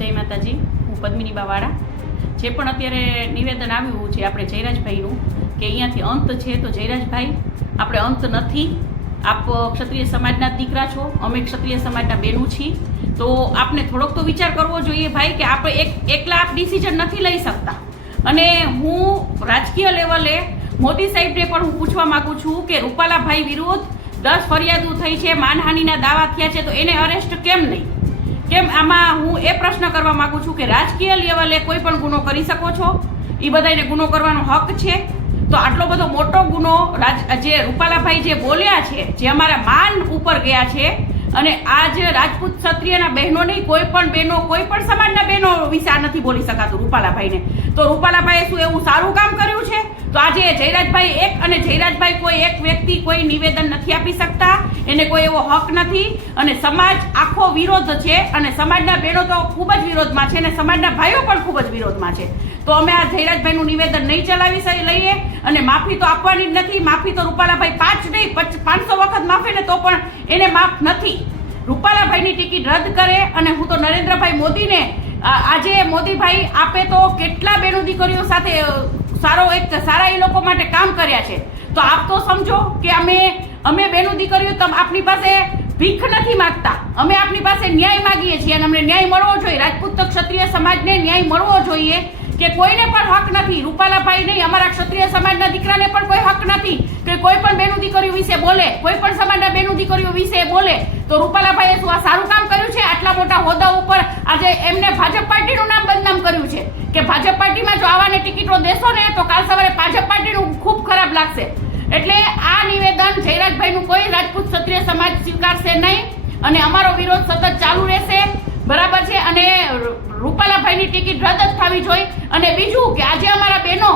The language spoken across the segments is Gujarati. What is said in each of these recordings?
જય માતાજી, હું પદ્મિની બાવાળા જે પણ અત્યારે નિવેદન આવ્યું છે આપણે જયરાજભાઈનું, કે અહીંયાથી અંત છે તો જયરાજભાઈ, આપણે અંત નથી. આપ ક્ષત્રિય સમાજના દીકરા છો, અમે ક્ષત્રિય સમાજના બહેનું છીએ. તો આપને થોડોક તો વિચાર કરવો જોઈએ ભાઈ, કે આપણે એક, એકલા આપ ડિસિઝન નથી લઈ શકતા. અને હું રાજકીય લેવલે મોદી સાહેબને પણ હું પૂછવા માગું છું કે રૂપાલાભાઈ વિરુદ્ધ દસ ફરિયાદો થઈ છે, માનહાનિના દાવા થયા છે, તો એને અરેસ્ટ કેમ નહીં? કેમ આમાં હું એ પ્રશ્ન કરવા માંગુ છું કે રાજકીય લેવલે કોઈ પણ ગુનો કરી શકો છો? એ બધાને ગુનો કરવાનો હક છે? તો આટલો બધો મોટો ગુનો રાજ, જે રૂપાલાભાઈ જે બોલ્યા છે, જે અમારા માન ઉપર ગયા છે, અને આ જે રાજપૂત ક્ષત્રિયના બહેનો નહીં કોઈ પણ બહેનો, કોઈ પણ સમાજના બહેનો વિશે આ નથી બોલી શકાતું રૂપાલાભાઈને. તો રૂપાલાભાઈએ શું એવું સારું કામ કર્યું છે? તો આજે જયરાજભાઈ એક અને જયરાજભાઈ કોઈ એક વ્યક્તિ કોઈ નિવેદન નથી આપી શકતા. એને કોઈ એવો હક નથી. અને સમાજ આખો વિરોધ છે અને સમાજના બહેનો તો ખૂબ જ વિરોધમાં છે અને સમાજના ભાઈઓ પણ ખૂબ જ વિરોધમાં છે. તો અમે આ જયરાજભાઈનું નિવેદન નહીં ચલાવી લઈએ અને માફી તો આપવાની જ નથી. માફી તો રૂપાલાભાઈ પાંચ નહીં, પચ- પાંચસો વખત માફે ને તો પણ એને માફ નથી. રૂપાલાભાઈની ટિકિટ રદ કરે અને હું તો નરેન્દ્રભાઈ મોદીને આજે મોદીભાઈ આપે તો કેટલા બેનો દીકરીઓ સાથે સારો એક સારા એ લોકો માટે કામ કર્યા છે. તો આપ તો સમજો કે અમે અમે બેનો દીકરીઓ તમ આપની પાસે ભીખ નથી માંગતા. અમે આપની પાસે ન્યાય માગીએ છીએ અને અમને ન્યાય મળવો જોઈએ. રાજપૂત ક્ષત્રિય સમાજને ન્યાય મળવો જોઈએ કે કોઈને પણ હક નથી. રૂપાલાભાઈ નહીં, અમારા ક્ષત્રિય સમાજના દીકરાને પણ કોઈ હક નથી કે કોઈ પણ બેનું દીકરીઓ વિશે બોલે. કોઈ પણ સમાજના બેનું દીકરીઓ વિશે બોલે. તો રૂપાલાભાઈએ શું આ સારું કામ કર્યું છે? આટલા મોટા હોદ્દા ઉપર આજે એમને ભાજપ પાર્ટીનું નામ બદનામ કર્યું છે કે ભાજપ પાર્ટીમાં જો આવાને ટિકિટો દેશો ને, તો કાલ સવારે ભાજપ પાર્ટીનું ખૂબ ખરાબ લાગશે. એટલે આ નિવેદન જયરાજભાઈનું કોઈ રાજપૂત ક્ષત્રિય સમાજ સ્વીકારશે નહીં અને અમારો વિરોધ સતત ચાલુ રહેશે. બરાબર છે? અને રૂપાલાભાઈની ટિકિટ રદ જ થવી જોઈએ. અને બીજું કે આજે અમારા બહેનો,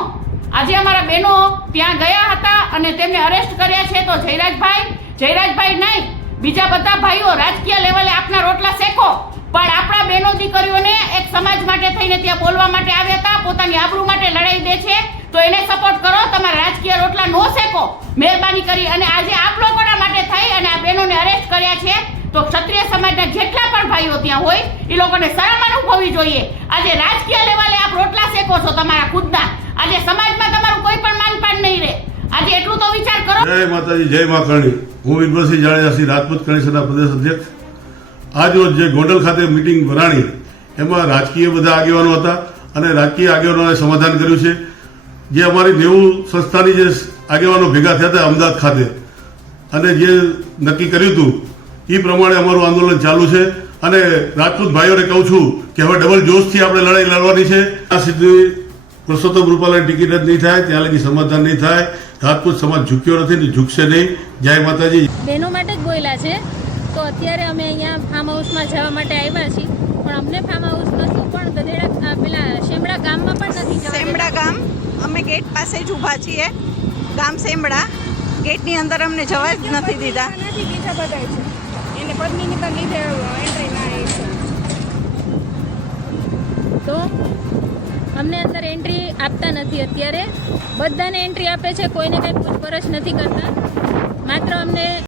આજે અમારા બહેનો ત્યાં ગયા હતા અને તેમને અરેસ્ટ કર્યા છે તો જયરાજભાઈ જયરાજભાઈ નહીં, બીજા બધા ભાઈઓ રાજકીય લેવલે આપના રોટલા શેકો. પણ આપણા બહેનો દીકરીઓને એક સમાજ માટે થઈને ત્યાં બોલવા માટે આવ્યા હતા, પોતાની આબરૂ માટે લડાઈ દે છે. તો એને સપોર્ટ કરો, તમારા રાજકીય રોટલા નો શેકો. મહેરબાની કરી અને આજે આપ લોકોના માટે થઈ અને આ બહેનોને અરેસ્ટ કર્યા છે. તો ક્ષત્રિય સમાજના જેટલા પણ ભાઈઓ ત્યાં હોય, એ લોકોને શરમ અનુભવવી જોઈએ. આજે રાજકીય લેવલે આપ રોટલા શેકો છો તમારા ખુદના. આજે સમાજમાં તમારું કોઈ પણ માનપાન નહીં રહે. આજે એટલું તો વિચાર કરો. જય માતાજી, જય મા કરણી. હું વિનવરસિંહ જાડેજા શ્રી રાજપૂત કમિશનના પ્રદેશ અધ્યક્ષ. આજરોજ જે ગોંડલ ખાતે મિટિંગ ભરાણી એમાં રાજકીય બધા આગેવાનો હતા અને રાજકીય આગેવાનોએ સમાધાન કર્યું છે. જે અમારી નેવું સંસ્થાની જે આગેવાનો ભેગા થયા હતા અમદાવાદ ખાતે, અને જે નક્કી કર્યું હતું એ પ્રમાણે અમારું આંદોલન ચાલુ છે. અને રાજપૂત ભાઈઓને કહું છું કે હવે ડબલ જોશથી આપણે લડાઈ લડવાની છે. આ સુધી પુરુષોત્તમ રૂપાલાની ટિકિટ જ નહીં થાય, ત્યાં લગી સમાધાન નહીં થાય. રાજપૂત સમાજ ઝૂક્યો નથી ને ઝૂકશે નહીં. જય માતાજી. બહેનો માટે જ બોલ્યા છે. તો અત્યારે અમે અહીંયા ફાર્મ હાઉસમાં જવા માટે આવ્યા છીએ. પણ અમને ફાર્મ હાઉસમાં શું પણ ગધેડા પેલા શેમડા ગામમાં પણ નથી શેમડા ગામ અમે ગેટ પાસે જ ઊભા છીએ. ગામ શેમડા ગેટની અંદર અમને જવા જ નથી દીધા. નથી બીજા બધા છે. એને તો લીધે એન્ટ્રી ના આવી તો અમને અંદર એન્ટ્રી આપતા નથી અત્યારે. બધાને એન્ટ્રી આપે છે કોઈને કંઈ પૂછપરછ નથી કરતા. માત્ર અમને